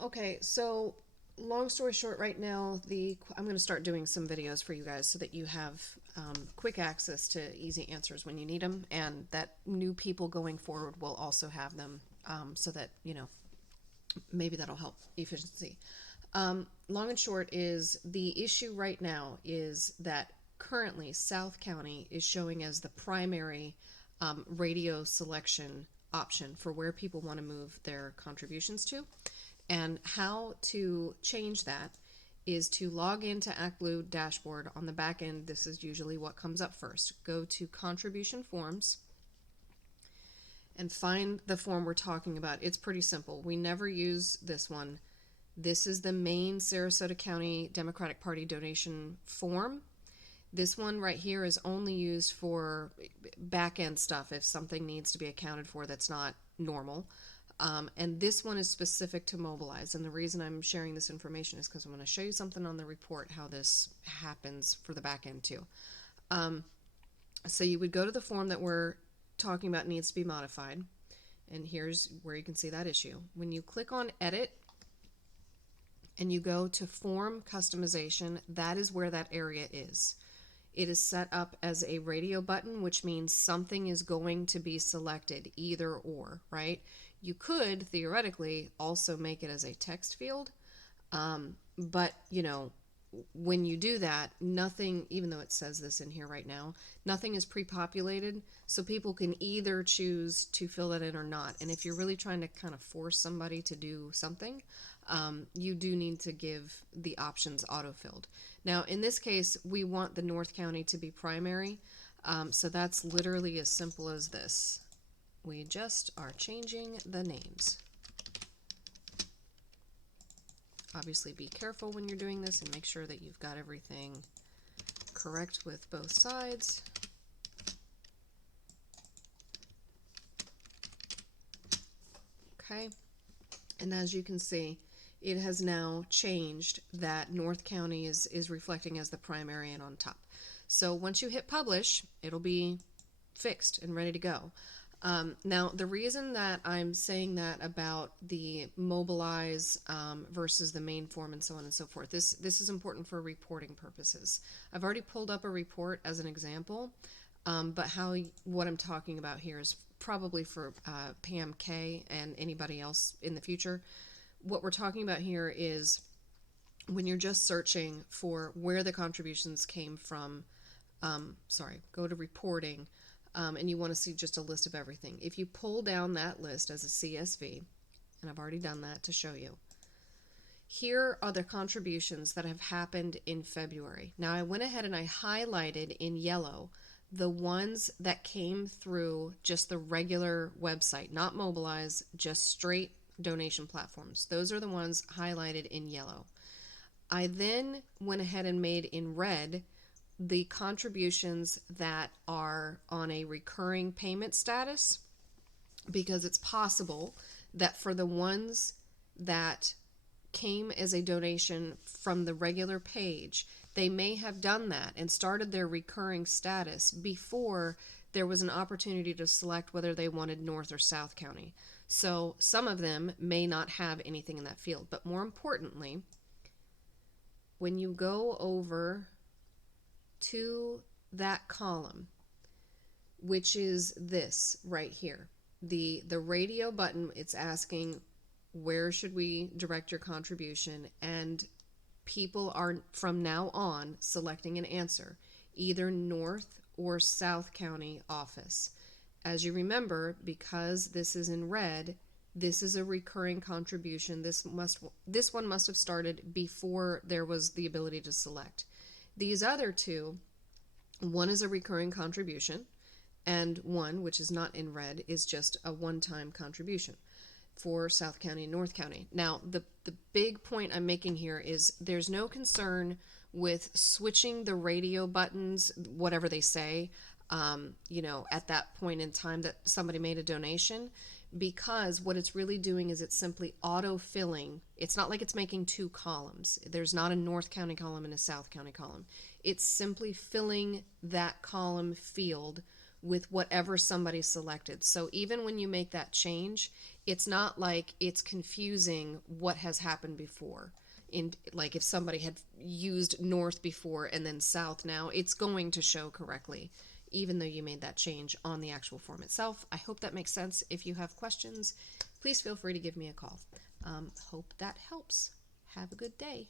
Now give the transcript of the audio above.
Okay, so long story short, right now, I'm going to start doing some videos for you guys so that you have quick access to easy answers when you need them, and that new people going forward will also have them, so that, maybe that'll help efficiency. Long and short is the issue right now is that currently South County is showing as the primary radio selection option for where people want to move their contributions to. And how to change that is to log into ActBlue dashboard on the back end. This is usually what comes up first. Go to contribution forms and find the form we're talking about. It's pretty simple. We never use this one. This is the main Sarasota County Democratic Party donation form. This one right here is only used for back end stuff if something needs to be accounted for that's not normal. And this one is specific to Mobilize. And the reason I'm sharing this information is because I'm going to show you something on the report how this happens for the back end too. So you would go to the form that we're talking about needs to be modified. And here's where you can see that issue. When you click on Edit and you go to Form Customization, that is where that area is. It is set up as a radio button, which means something is going to be selected, either or, right? You could theoretically also make it as a text field, but when you do that, nothing, even though it says this in here right now, nothing is pre-populated, so people can either choose to fill that in or not. And if you're really trying to kind of force somebody to do something, you do need to give the options auto-filled. Now, in this case, we want the North County to be primary, so that's literally as simple as this. We just are changing the names. Obviously, be careful when you're doing this and make sure that you've got everything correct with both sides. Okay, and as you can see, it has now changed that North County is reflecting as the primary and on top. So once you hit publish, it'll be fixed and ready to go. Now, the reason that I'm saying that about the Mobilize versus the main form and so on and so forth, this is important for reporting purposes. I've already pulled up a report as an example, but what I'm talking about here is probably for Pam K and anybody else in the future. What we're talking about here is when you're just searching for where the contributions came from, go to reporting, and you want to see just a list of everything. If you pull down that list as a CSV, and I've already done that to show you, here are the contributions that have happened in February. Now I went ahead and I highlighted in yellow the ones that came through just the regular website, not Mobilize, just straight donation platforms. Those are the ones highlighted in yellow. I then went ahead and made in red the contributions that are on a recurring payment status, because it's possible that for the ones that came as a donation from the regular page, they may have done that and started their recurring status before there was an opportunity to select whether they wanted North or South County. So some of them may not have anything in that field. But more importantly, when you go over to that column, which is this right here, the radio button, it's asking where should we direct your contribution, and people are from now on selecting an answer, either North or South County office. As you remember, because this is in red, this is a recurring contribution. This one must have started before there was the ability to select. These other two, one is a recurring contribution, and one, which is not in red, is just a one-time contribution for South County and North County. Now, the big point I'm making here is there's no concern with switching the radio buttons, whatever they say, at that point in time that somebody made a donation, because what it's really doing is it's simply auto-filling. It's not like it's making two columns. There's not a North County column and a South County column. It's simply filling that column field with whatever somebody selected. So even when you make that change, it's not like it's confusing what has happened before. In like if somebody had used north before and then south now, it's going to show correctly even though you made that change on the actual form itself. I hope that makes sense. If you have questions, please feel free to give me a call. Hope that helps. Have a good day.